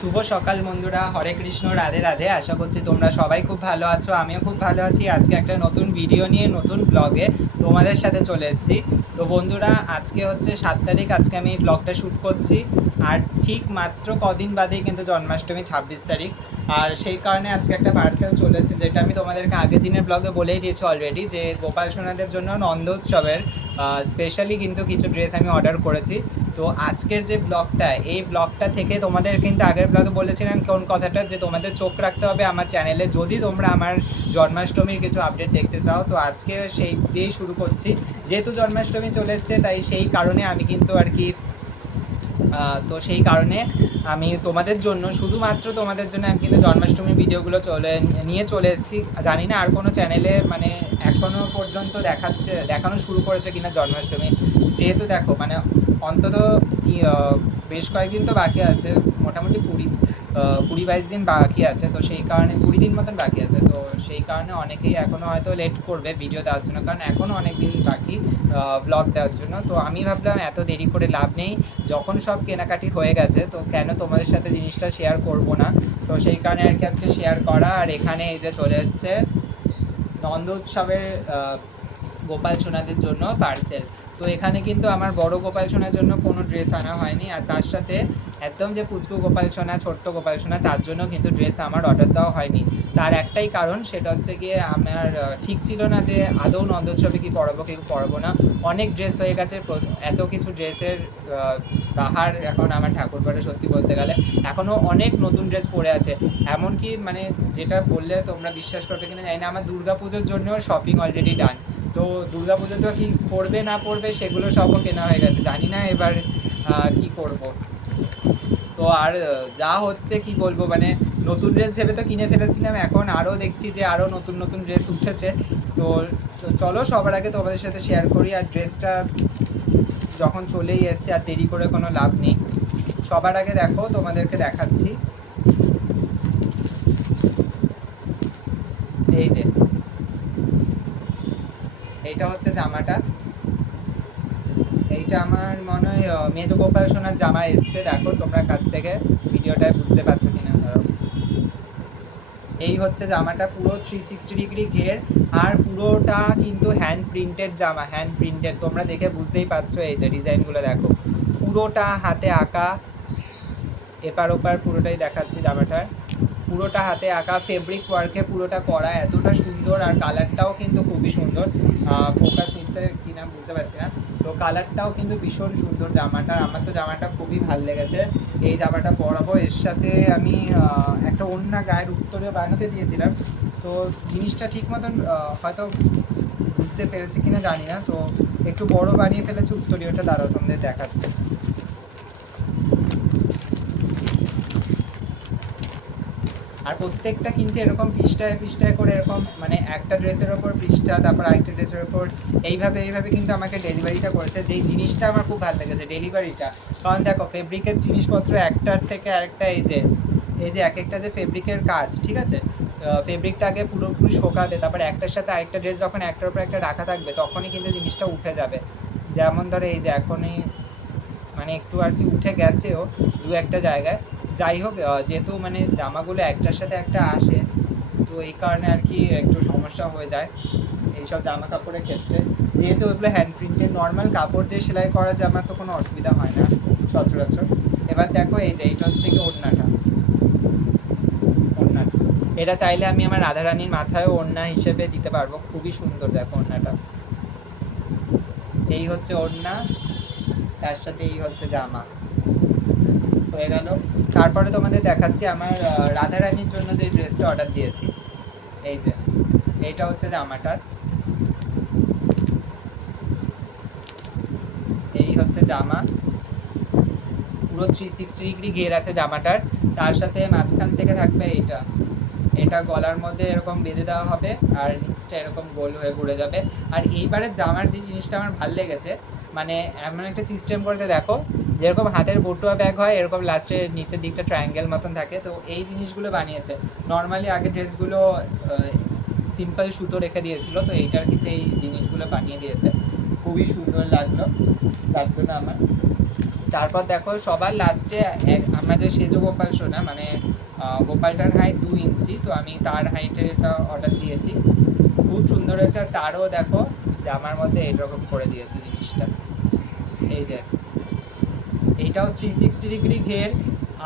শুভ সকাল বন্ধুরা, হরে কৃষ্ণ, রাধে রাধে। আশা করছি তোমরা সবাই খুব ভালো আছো, আমিও খুব ভালো আছি। আজকে একটা নতুন ভিডিও নিয়ে, নতুন ব্লগে তোমাদের সাথে চলে এসেছি। তো বন্ধুরা, আজকে হচ্ছে সাত তারিখ, আজকে আমি ব্লগটা শ্যুট করছি। আর ঠিক মাত্র কদিন বাদেই কিন্তু জন্মাষ্টমী, ছাব্বিশ তারিখ। আর সেই কারণে আজকে একটা পার্সেল চলেছে যেটা আমি তোমাদেরকে আগের দিনের ব্লগে বলেই দিয়েছি অলরেডি যে গোপাল সোনাদের জন্য নন্দ উৎসবের স্পেশালি কিন্তু কিছু ড্রেস আমি অর্ডার করেছি। তো আজকের যে ব্লগটা এই ব্লগটা থেকে তোমাদের কিন্তু আগের ব্লগে বলেছিলাম কোন কথাটা, যে তোমাদের চোখ রাখতে হবে আমার চ্যানেলে যদি তোমরা আমার জন্মাষ্টমীর কিছু আপডেট দেখতে চাও, তো আজকে সেই দিয়েই শুরু করছি। যেহেতু জন্মাষ্টমী চলে এসছে, তাই সেই কারণে আমি কিন্তু আর কি তো সেই কারণে আমি তোমাদের জন্য, শুধুমাত্র তোমাদের জন্য আমি কিন্তু জন্মাষ্টমীর ভিডিওগুলো চলে নিয়ে চলে এসেছি। জানি না আর কোনো চ্যানেলে মানে এখনও পর্যন্ত দেখাচ্ছে, দেখানো শুরু করেছে কিনা জন্মাষ্টমী। যেহেতু দেখো মানে অন্তত বেশ কয়েকদিন তো বাকি আছে। মোটামুটি কুড়ি কুড়ি বাইশ দিন বাকি আছে, তো সেই কারণে কুড়ি দিন মতন বাকি আছে, তো সেই কারণে অনেকেই এখনও হয়তো লেট করবে ভিডিও দেওয়ার জন্য, কারণ এখনও অনেক দিন বাকি ব্লগ দেওয়ার জন্য, তো আমি ভাবলাম এত দেরি করে লাভ নেই, যখন সব কেনাকাটি হয়ে গেছে, তো কেন তোমাদের সাথে জিনিসটা শেয়ার করব না, তো সেই কারণে আর কি আজকে শেয়ার করা, আর এখানে এই যে চলে এসছে, নন্দ উৎসবের গোপাল সোনাদের জন্য পার্সেল তো এখানে কিন্তু আমার বড় গোপাল সোনার জন্য কোনো ড্রেস আনা হয়নি। আর তার সাথে একদম যে পুচকু গোপাল সোনা, ছোট্ট গোপাল সোনা, তার জন্য কিন্তু ড্রেস আমার অর্ডার দেওয়া হয়নি। তার একটাই কারণ, সেটা হচ্ছে গিয়ে আমার ঠিক ছিল না যে আদৌ নন্দোৎসবে কি পরাবো কি পরাবো না। অনেক ড্রেস হয়ে গেছে এত কিছু ড্রেসের বাহার এখন আমার ঠাকুর ঘরে সত্যি বলতে গেলে। এখনও অনেক নতুন ড্রেস পরে আছে। এমনকি মানে যেটা বললে তোমরা বিশ্বাস করবে কিনা জানি না, আমার দুর্গা পুজোর জন্য শপিং অলরেডি ডান তো দুর্গা পুজো তো কি পড়বে না পড়বে সেগুলো সবও কেনা হয়ে গেছে। জানি না এবার কি করব। তো আর যা হচ্ছে কি বলব মানে নতুন ড্রেস ভেবে তো কিনে ফেলেছিলাম, এখন আরও দেখছি যে আরও নতুন নতুন ড্রেস উঠেছে। তো চলো সবার আগে তোমাদের সাথে শেয়ার করি, আর ড্রেসটা যখন চলেই এসছে, আর দেরি করে কোনো লাভ নেই। সবার আগে দেখো, তোমাদেরকে দেখাচ্ছি। এই যে এইটা হচ্ছে জামাটা। এইটা আমার মনে হয় মেজ গোপাল সোনার জামা এসছে, দেখো তোমরা কাছ থেকে ভিডিওটায় বুঝতে পারছ কিনা, ধরো। এই হচ্ছে জামাটা, পুরো থ্রি সিক্সটি ডিগ্রি ঘের আর পুরোটা কিন্তু হ্যান্ড প্রিন্টেড জামা হ্যান্ড প্রিন্টেড তোমরা দেখে বুঝতেই পারছ এই যে ডিজাইনগুলো, দেখো। পুরোটা হাতে আঁকা, এপার ওপার পুরোটাই দেখাচ্ছি জামাটার। পুরোটা হাতে আঁকা ফেব্রিক ওয়ার্কে পুরোটা করা, এতটা সুন্দর আর কালারটাও কিন্তু খুবই সুন্দর। ফোকাস নিচ্ছে কিনা বুঝতে পারছি না। তো কালারটাও কিন্তু ভীষণ সুন্দর জামাটার আমার তো জামাটা খুবই ভালো লেগেছে। এই জামাটা পরাবো, এর সাথে আমি একটা অন্য গায়ের উত্তরে বানাতে দিয়েছিলাম। তো জিনিসটা ঠিক মতন হয়তো বুঝতে পেরেছি কিনা জানি না। তো একটু বড় বানিয়ে ফেলেছি, উত্তরীয়টা দাঁড়াও তোমাদের দেখাচ্ছে। আর প্রত্যেকটা কিন্তু এরকম পৃষ্ঠায় পৃষ্ঠায় করে এরকম মানে একটা ড্রেসের ওপর পৃষ্ঠা, তারপর আরেকটা ড্রেসের ওপর, এইভাবে এইভাবে কিন্তু আমাকে ডেলিভারিটা করেছে। যেই জিনিসটা আমার খুব ভালো লেগেছে, ডেলিভারিটা। কারণ দেখো ফেব্রিকের জিনিসপত্র একটার থেকে আরেকটা, এই যে এই যে এক একটা যে ফেব্রিকের কাজ, ঠিক আছে? ফেব্রিকটা আগে পুরোপুরি শোকাবে তারপর একটার সাথে আরেকটা ড্রেস যখন একটার উপর একটা রাখা থাকবে, তখনই কিন্তু জিনিসটা উঠে যাবে। যেমন ধরো, এই যে এখনই মানে একটু আর কি উঠে গেছেও দু একটা জায়গায় যাই হোক যেহেতু মানে জামাগুলো একটার সাথে একটা আসে, তো এই কারণে আর কি একটু সমস্যা হয়ে যায় এইসব জামা কাপড়ের ক্ষেত্রে। যেহেতু ওগুলো হ্যান্ড প্রিন্টেড নর্মাল কাপড় দিয়ে সেলাই করা জামার তো কোনো অসুবিধা হয় না, সচরাচর। এবার দেখো এই যে, এইটা হচ্ছে কি ওড়নাটা। ওড়নাটা এটা চাইলে আমি আমার রাধারানীর মাথায়ও ওড়না হিসেবে দিতে পারব। খুবই সুন্দর দেখো ওড়নাটা। এই হচ্ছে ওড়না, তার সাথে এই হচ্ছে জামা। হয়ে গেল। তারপরে তোমাদের দেখাচ্ছি আমার আহ, রাধারানীর জন্য যে ড্রেসটা অর্ডার দিয়েছি। এই যে এইটা হচ্ছে জামাটা। এই হচ্ছে জামা। পুরো থ্রি সিক্সটি ডিগ্রি ঘের আছে জামাটার। তার সাথে মাঝখান থেকে থাকবে এইটা। এটা গলার মধ্যে এরকম বেঁধে দেওয়া হবে আর নিচটা এরকম গোল হয়ে ঘুরে যাবে। আর এইবারের জামার যে জিনিসটা আমার ভালো লেগেছে মানে এমন একটা সিস্টেম করেছে দেখো যেরকম হাতের বটুয়া ব্যাগ হয়, এরকম লাস্টের নিচের দিকটা ট্রায়াঙ্গেল মতন থাকে। তো এই জিনিসগুলো বানিয়েছে। নর্মালি আগে ড্রেসগুলো সিম্পল সুতো রেখে দিয়েছিল, তো এইটার কিন্তু এই জিনিসগুলো বানিয়ে দিয়েছে। খুবই সুন্দর লাগল, তার জন্য আমার। তারপর দেখো, সবার লাস্টে আমরা যে সেজ গোপাল সোনা মানে গোপালটার হাইট দু ইঞ্চি, তো আমি তার হাইটের এটা অর্ডার দিয়েছি। খুব সুন্দর হয়েছে, আর তারও দেখো, জামার মধ্যে এইরকম করে দিয়েছে জিনিসটা। এই যে। এইটাও থ্রি সিক্সটি ডিগ্রি ঘের,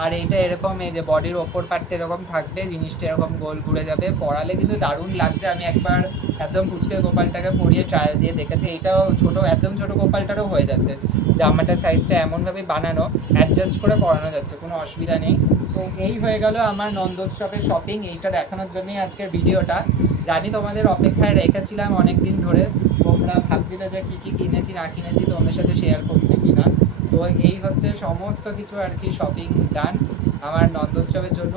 আর এইটা এরকম এই যে বডির ওপর পার্টটা এরকম থাকবে, জিনিসটা এরকম গোল ঘুরে যাবে। পড়ালে কিন্তু দারুণ লাগছে, আমি একবার একদম কুচকে গোপালটাকে পরিয়ে ট্রায়াল দিয়ে দেখেছি। এইটাও ছোট, একদম ছোট গোপালটারও হয়ে যাচ্ছে। জামাটার সাইজটা এমনভাবে বানানো অ্যাডজাস্ট করে পরানো যাচ্ছে, কোনো অসুবিধা নেই। তো এই হয়ে গেল আমার নন্দোৎসবের শপিং এইটা দেখানোর জন্যই আজকের ভিডিওটা। জানি তোমাদের অপেক্ষায় রেখেছিলাম অনেক দিন ধরে, তোমরা ভাবছিলে যে কী কী কিনেছি, না কিনেছি, তোমাদের সাথে শেয়ার করছি তো এই হচ্ছে সমস্ত কিছু আর কি শপিং ডান আমার নন্দোৎসবের জন্য।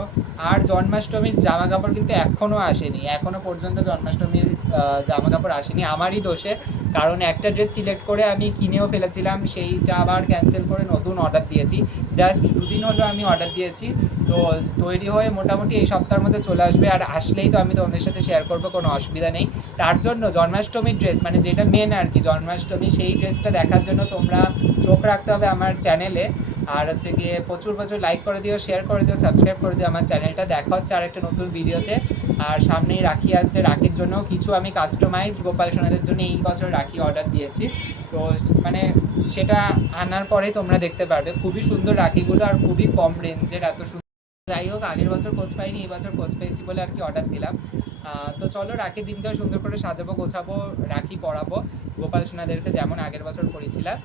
আর জন্মাষ্টমীর জামা কাপড় কিন্তু এখনও আসেনি এখনও পর্যন্ত জন্মাষ্টমীর জামা কাপড় আসেনি। আমারই দোষে কারণ একটা ড্রেস সিলেক্ট করে আমি কিনেও ফেলেছিলাম, সেইটা আবার ক্যান্সেল করে নতুন অর্ডার দিয়েছি। জাস্ট দুদিন হলো আমি অর্ডার দিয়েছি। তো তৈরি হয়ে মোটামুটি এই সপ্তাহের মধ্যে চলে আসবে। আর আসলেই তো আমি তোমাদের সাথে শেয়ার করব, কোনো অসুবিধা নেই। তার জন্য জন্মাষ্টমীর ড্রেস মানে যেটা মেন আর কি, জন্মাষ্টমী সেই ড্রেসটা দেখার জন্য তোমরা চোখ রাখতে হবে আমার চ্যানেলে আর হচ্ছে গিয়ে প্রচুর প্রচুর লাইক করে দিও শেয়ার করে দিও সাবস্ক্রাইব করে দিও আমার চ্যানেলটা দেখা হচ্ছে আর একটা নতুন ভিডিওতে আর সামনেই রাখি আসছে রাখির জন্য কিছু আমি কাস্টমাইজ গোপাল সোনাদের জন্য এই বছর রাখি অর্ডার দিয়েছি। তো মানে সেটা আনার পরে তোমরা দেখতে পারবে। খুবই সুন্দর রাখিগুলো আর খুবই কম রেঞ্জের এত সুন্দর। যাই হোক, আগের বছর কোচ পাইনি, এই বছর কোচ পেয়েছি বলে আর কি অর্ডার দিলাম। তো চলো রাখির দিনটাও সুন্দর করে সাজাবো, গোছাবো, রাখি পরাবো। গোপাল সোনাদেরকে যেমন আগের বছর করেছিলাম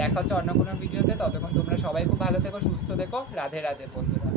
দেখা হচ্ছে অন্য কোনো ভিডিওতে। ততক্ষণ তোমরা সবাই খুব ভালো থেকো, সুস্থ থেকো। রাধে রাধে, বন্ধুরা।